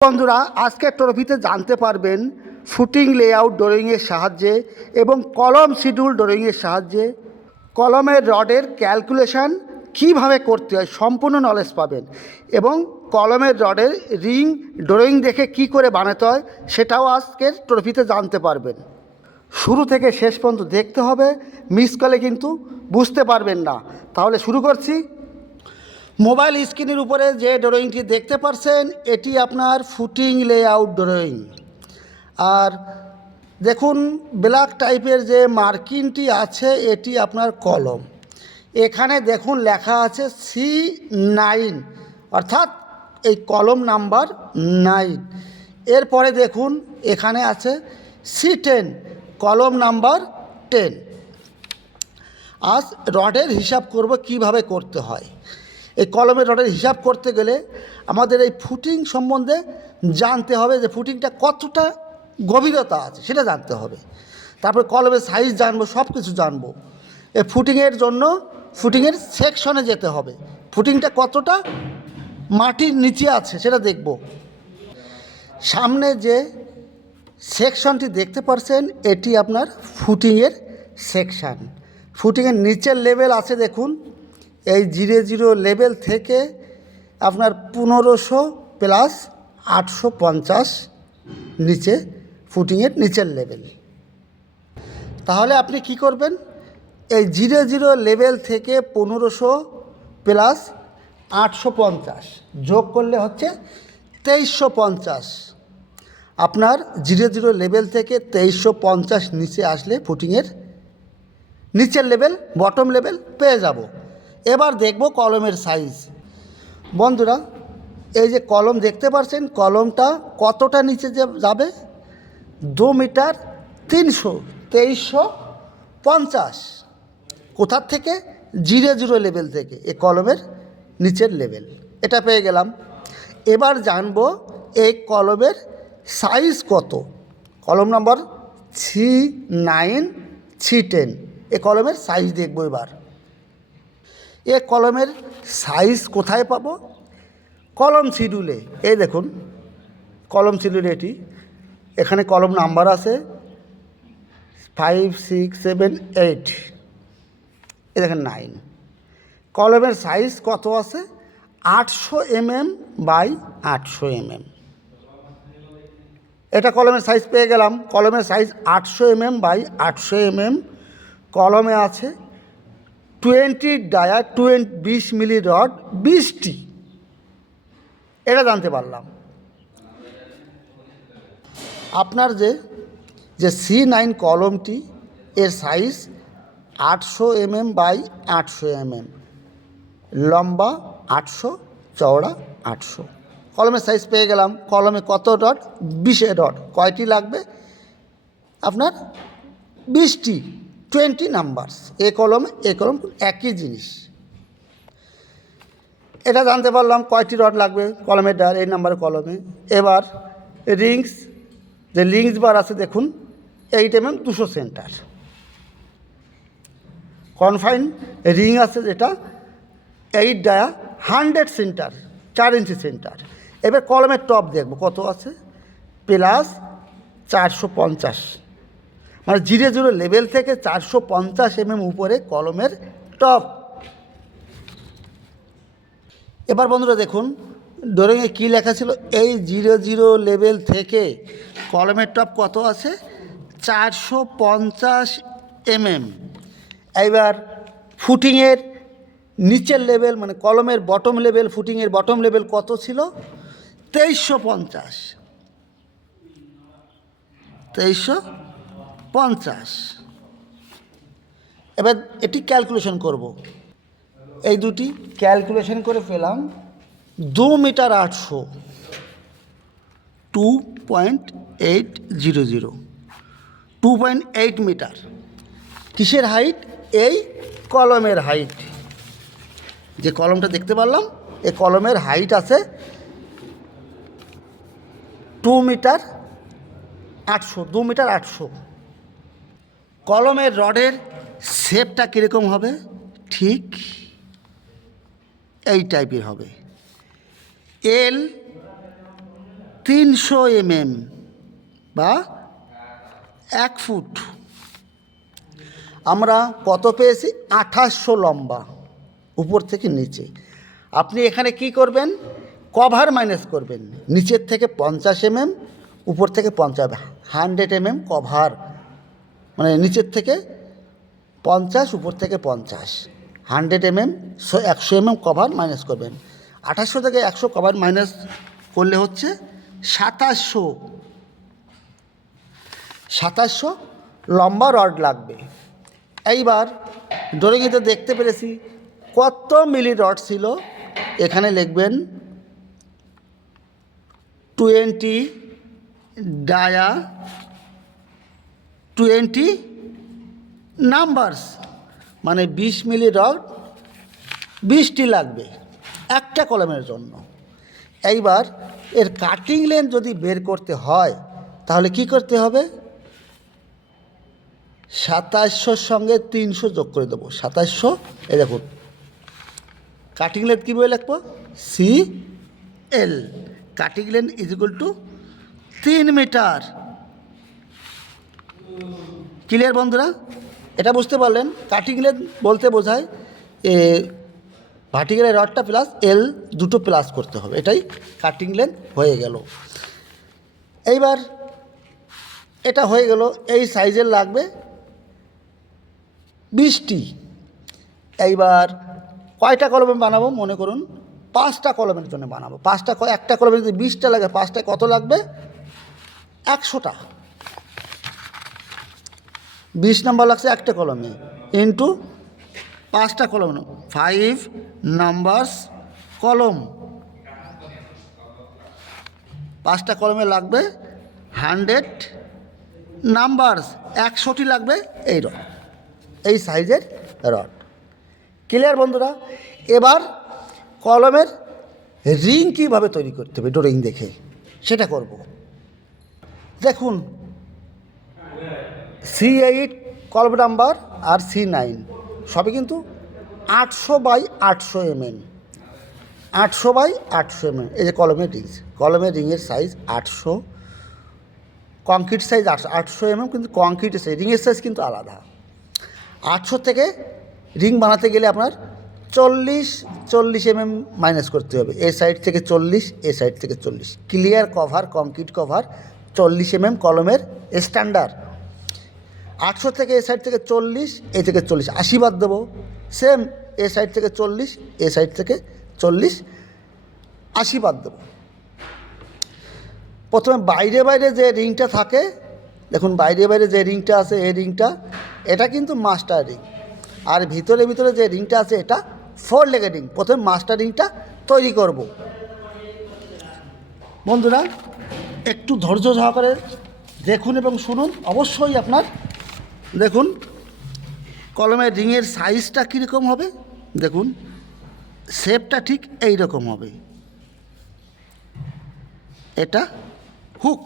বন্ধুরা আজকের ট্রফিতে জানতে পারবেন ফুটিং লেআউট ড্রয়িংয়ের সাহায্যে এবং কলম শিডিউল ড্রয়িংয়ের সাহায্যে কলমের রডের ক্যালকুলেশন কিভাবে করতে হয় সম্পূর্ণ নলেজ পাবেন এবং কলমের রডের রিং ড্রয়িং দেখে কি করে বানাতে হয় সেটাও আজকের ট্রফিতে জানতে পারবেন। শুরু থেকে শেষ পর্যন্ত দেখতে হবে, মিস করলে কিন্তু বুঝতে পারবেন না। তাহলে শুরু করছি। মোবাইল স্ক্রিনের উপরে যে ড্রয়িংটি দেখতে পাচ্ছেন এটি আপনার ফুটিং লেআউট ড্রয়িং। আর দেখুন ব্ল্যাক টাইপের যে মার্কিংটি আছে এটি আপনার কলম। এখানে দেখুন লেখা আছে C9, অর্থাৎ এই কলম নাম্বার 9। এরপরে দেখুন এখানে আছে C10, কলম নাম্বার 10। আজ রডের হিসাব করব কিভাবে করতে হয়। এই কলমের রডের হিসাব করতে গেলে আমাদের এই ফুটিং সম্বন্ধে জানতে হবে, যে ফুটিংটা কতটা গভীরতা আছে সেটা জানতে হবে। তারপর কলমের সাইজ জানবো, সব কিছু জানবো। এই ফুটিংয়ের জন্য ফুটিংয়ের সেকশনে যেতে হবে, ফুটিংটা কতটা মাটির নিচে আছে সেটা দেখব। সামনে যে সেকশনটি দেখতে পাচ্ছেন এটি আপনার ফুটিংয়ের সেকশান। ফুটিংয়ের নিচের লেভেল আছে দেখুন, এই 0 লেভেল থেকে আপনার 1500 প্লাস 850 নিচে ফুটিংয়ের নিচের লেভেল। তাহলে আপনি কি করবেন, এই 0 লেভেল থেকে 1500 প্লাস 850 যোগ করলে হচ্ছে 2350। আপনার 0 লেভেল থেকে 2350 নিচে আসলে ফুটিংয়ের নিচের লেভেল, বটম লেভেল পেয়ে যাব। এবার দেখব কলমের সাইজ। বন্ধুরা এই যে কলম দেখতে পাচ্ছেন, কলমটা কতটা নিচে যাবে, 2 মিটার 300, 2350। কোথার থেকে, 0 লেভেল থেকে এই কলমের নিচের লেভেল, এটা পেয়ে গেলাম। এবার জানব এই কলমের সাইজ কত। কলম নাম্বার C9, C10, এই কলমের সাইজ দেখব। এবার এ কলমের সাইজ কোথায় পাবো, কলম শিডিউলে। এই দেখুন কলম শিডিউলে এটি, এখানে কলম নাম্বার আছে 5, 6, 7, 8, এ দেখেন 9। কলমের সাইজ কত আছে, 800 mm বাই 800 mm। এটা কলমের সাইজ পেয়ে গেলাম। কলমের সাইজ 800 mm বাই 800 mm। কলমে আছে 20 ডায়া, 20 মিলি রড 20টি, এটা জানতে পারলাম। আপনার যে C9 কলমটি, এর সাইজ 800 mm বাই 800 mm, লম্বা 800, চওড়া 800। কলমের সাইজ পেয়ে গেলাম। কলমে কত রড, 20 রড। কয়টি লাগবে আপনার, 20টি, 20 নাম্বারস। এ কলম একই জিনিস, এটা জানতে পারলাম। কয়টি রড লাগবে কলমের ডায়ার, এই নাম্বারের কলমে। এবার রিংস, যে লিংস বার আছে দেখুন 8 mm 200 সেন্টার। কনফাইন রিং আছে যেটা 8 ডায়া 100 সেন্টার, 4 ইঞ্চি সেন্টার। এবার কলমের টপ দেখব কত আছে, প্লাস 450, মানে 0 লেভেল থেকে 450 mm উপরে কলমের টপ। এবার বন্ধুরা দেখুন ড্রয়িংয়ে কী লেখা ছিল, এই 0 লেভেল থেকে কলমের টপ কত আছে, 450 mm। এবার ফুটিংয়ের নিচের লেভেল, মানে কলমের বটম লেভেল, ফুটিংয়ের বটম লেভেল কত ছিল, 2350। 2350। এবার এটি ক্যালকুলেশন করব। এই দুটি ক্যালকুলেশন করে পেলাম 2 মিটার 800, 2.800, 2.8 মিটার। কিসের হাইট, এই কলমের হাইট। যে কলমটা দেখতে পারলাম এই কলমের হাইট আছে 2 মিটার 800, 2 মিটার 800। কলমের রডের শেপটা কীরকম হবে, ঠিক এই টাইপের হবে। L 300 mm বা 1 ফুট। আমরা কত পেয়েছি? 2800 লম্বা উপর থেকে নিচে। আপনি এখানে কি করবেন? কভার মাইনাস করবেন। নিচের থেকে 50 mm, উপর থেকে 50, 100 mm কভার, মানে নিচের থেকে 50, উপর থেকে 50, 100 mm, 100 mm কভার মাইনাস করবেন। 2800 থেকে 100 কভার মাইনাস করলে হচ্ছে 2700 লম্বা রড লাগবে। এইবার ড্রয়িংয়ে দেখতে পেরেছি কত মিলি রড ছিল। এখানে লিখবেন 20 ডায়া 20 নাম্বারস, মানে 20 মিলি রড 20টি লাগবে একটা কলমের জন্য। এইবার এর কাটিং লেন্থ যদি বের করতে হয় তাহলে কি করতে হবে? 2700 সঙ্গে 300 যোগ করে দেবো। 2700, এই দেখুন কাটিং লেন্থ কীভাবে লিখবো? CL, cutting length is equal to 3 metre. Clear বন্ধুরা? এটা বুঝতে পারলেন? কাটিং লেন্থ বলতে বোঝায় ভার্টিক্যাল রডটা প্লাস এল দুটো প্লাস করতে হবে, এটাই কাটিং লেন্থ হয়ে গেল। এইবার এটা হয়ে গেল, এই সাইজের লাগবে 20টি। এইবার কয়টা কলমে বানাবো? মনে করুন 5টা কলমের জন্য বানাবো। একটা কলমে যদি 20টা লাগে, 5টায় কত লাগবে? 100টা। 20 নাম্বার লাগছে একটা কলমে, ইন্টু 5টা কলম, 5 নাম্বারস কলম। 5টা কলমে লাগবে 100 নাম্বারস, 100টি লাগবে এই রড, এই সাইজের রড। ক্লিয়ার বন্ধুরা? এবার কলমের রিং কীভাবে তৈরি করতে হবে ড্রয়িং দেখে সেটা করব। দেখুন C8 কলম নাম্বার আর C9 সবই কিন্তু 800/800 mm, 800/800 mm। এই যে কলমের রিংয়ের সাইজ 800, কংক্রিট সাইজ 800 mm, কিন্তু কংক্রিটের সাইজ, রিংয়ের সাইজ কিন্তু আলাদা। 800 থেকে রিং বানাতে গেলে আপনার 40 mm মাইনাস করতে হবে। এ সাইড থেকে 40, এ সাইড থেকে 40। Clear cover, concrete cover 40 mm কলমের স্ট্যান্ডার্ড। 800 থেকে এ সাইড থেকে 40, এ থেকে 40, 80 বাদ দেবো। সেম এ সাইড থেকে 40, এ সাইড থেকে 40, 80 বাদ দেবো। প্রথমে বাইরে যে রিংটা থাকে, দেখুন বাইরে যে রিংটা আছে, এই রিংটা, এটা কিন্তু মাস্টার রিং। আর ভিতরে যে রিংটা আছে এটা 4 লেগের রিং। প্রথমে মাস্টার রিংটা তৈরি করব। বন্ধুরা একটু ধৈর্য সহকারে দেখুন এবং শুনুন। অবশ্যই আপনার দেখুন কলমের রিংয়ের সাইজটা কীরকম হবে। দেখুন শেপটা ঠিক এই রকম হবে। এটা হুক।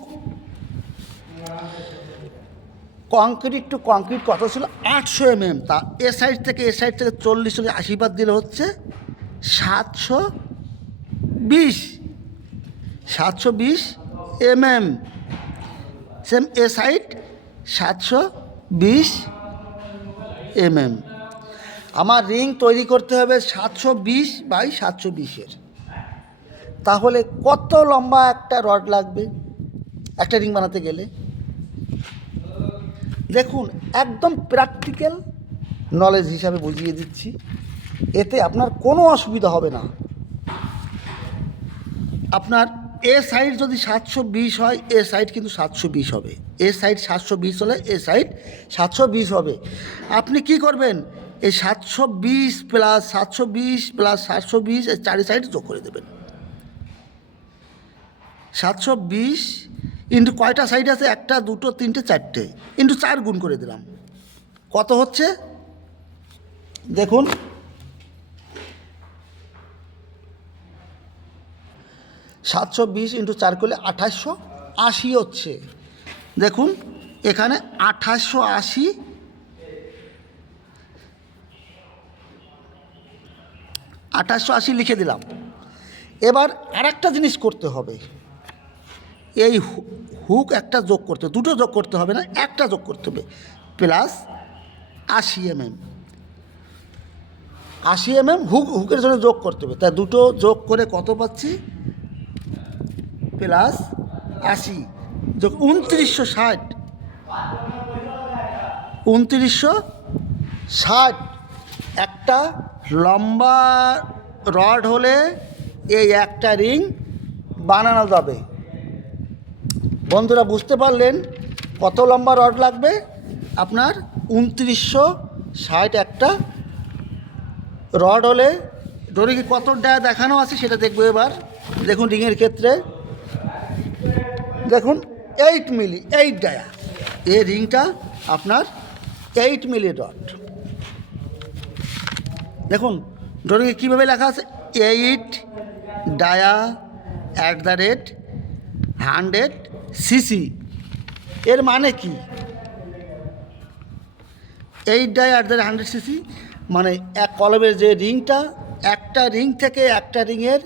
কংক্রিট টু কংক্রিট কত ছিল? 800 mm। তা এ সাইড থেকে 40 থেকে 80 বাদ দিলে হচ্ছে 720 mm। সেম এ সাইড 720 mm। আমার রিং তৈরি করতে হবে 720/720-এর। তাহলে কত লম্বা একটা রড লাগবে একটা রিং বানাতে গেলে? দেখুন একদম প্র্যাকটিক্যাল নলেজ হিসাবে বুঝিয়ে দিচ্ছি, এতে আপনার কোনো অসুবিধা হবে না। আপনার এ সাইড যদি 720 হয়, এ সাইড কিন্তু 720 হবে। এ সাইড 720 হলে এ সাইড 720 হবে। আপনি কি করবেন? এই 720 প্লাস 720 এই চারি সাইড যোগ করে দেবেন। 720 ইন্টু কয়টা সাইড আছে? 1, 2, 3, 4, ইন্টু 4 গুণ করে দিলাম। কত হচ্ছে দেখুন, সাতশো 20 ইন্টু 4 করলে 2880 হচ্ছে। দেখুন এখানে 2880 লিখে দিলাম। এবার আরেকটা জিনিস করতে হবে। এই হুক একটা যোগ করতে হবে, দুটো যোগ করতে হবে না, একটা যোগ করতে হবে, প্লাস 80 mm। 80 mm হুকের জন্য যোগ করতে হবে, তাই দুটো যোগ করে কত পাচ্ছি, প্লাস 80 যোগ 2960। 2960 একটা লম্বা রড হলে এই একটা রিং বানানো যাবে। বন্ধুরা বুঝতে পারলেন কত লম্বা রড লাগবে আপনার? 2960 একটা রড হলে ডোরিং কত ডায়া দেখানো আছে সেটা দেখবো এবার। দেখুন রিংয়ের ক্ষেত্রে দেখুন 8 মিলি, 8 ডায়া। এই রিংটা আপনার 8 মিলি রড। দেখুন ড্রয়িংয়ে কীভাবে লেখা আছে, 8 ডায়া @100 cc। এর মানে কি? 8 ডায়া @100 cc মানে এক কলমের যে রিংটা, একটা রিং থেকে একটা রিংয়ের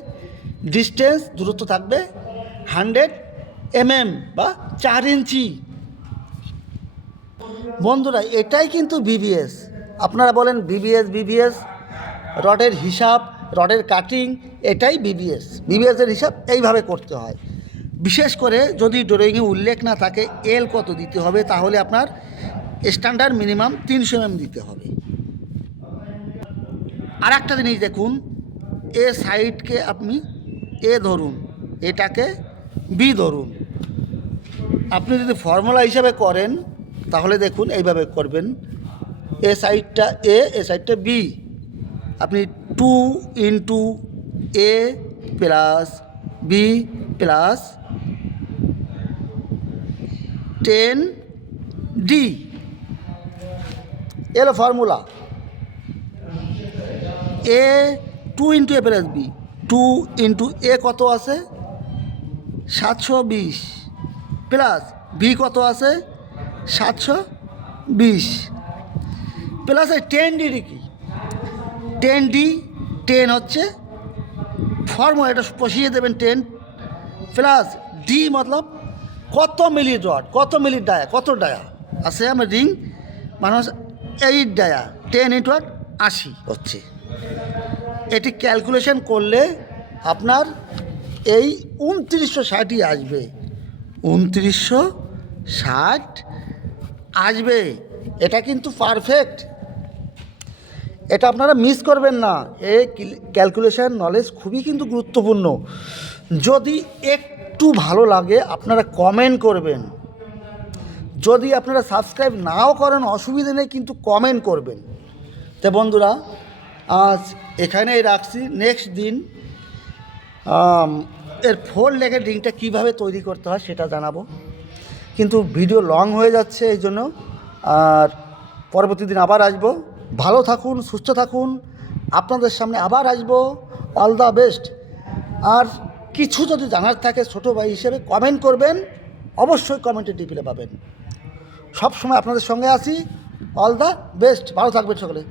ডিস্টেন্স দূরত্ব থাকবে 100 mm বা 4 ইঞ্চি। বন্ধুরা এটাই কিন্তু বিবিএস। আপনারা বলেন বিবিএস রডের হিসাব, রডের কাটিং, এটাই বিবিএসের হিসাব এইভাবে করতে হয়। বিশেষ করে যদি ড্রয়িংয়ে উল্লেখ না থাকে এল কত দিতে হবে, তাহলে আপনার স্ট্যান্ডার্ড মিনিমাম 300 mm দিতে হবে। আর একটা জিনিস দেখুন, এ সাইডকে আপনি এ ধরুন, এটাকে বি ধরুন। আপনি যদি ফর্মুলা হিসাবে করেন তাহলে দেখুন এইভাবে করবেন, এ সাইডটা এ সাইডটা বি। আপনি 2 × a + b + 10d এলো formula. a 2 × a + b, 2 × a কত আছে 720 প্লাস b কত আছে 720 প্লাস এই 10d কি 10d, 10 হচ্ছে ফর্মুলা, এটা বসিয়ে দেবেন 10 প্লাস ডি মতলব কত মিলি রড, কত মিলি ডায়া, কত ডায়া আছে আমার রিং মানে 8 ডায়া, 10 × 80 হচ্ছে। এটি ক্যালকুলেশন করলে আপনার এই 2960ই আসবে, 2960 আসবে। এটা কিন্তু পারফেক্ট, এটা আপনারা মিস করবেন না। এই ক্যালকুলেশন নলেজ খুবই কিন্তু গুরুত্বপূর্ণ। যদি একটু ভালো লাগে আপনারা কমেন্ট করবেন, যদি আপনারা সাবস্ক্রাইব নাও করেন অসুবিধা নেই, কিন্তু কমেন্ট করবেন। তো বন্ধুরা আজ এখানেই রাখছি, নেক্সট দিন এর 4 লেগের রিংটা কীভাবে তৈরি করতে হয় সেটা জানাবো। কিন্তু ভিডিও লং হয়ে যাচ্ছে এই জন্য, আর পরবর্তী দিন আবার আসবো। ভালো থাকুন, সুস্থ থাকুন, আপনাদের সামনে আবার আসবো। All the best. আর কিছু যদি জানার থাকে ছোটো ভাই হিসেবে কমেন্ট করবেন, অবশ্যই কমেন্টে রিপ্লাই পাবেন। সব সময় আপনাদের সঙ্গে আছি। অল দ্য বেস্ট, ভালো থাকবেন সকলে।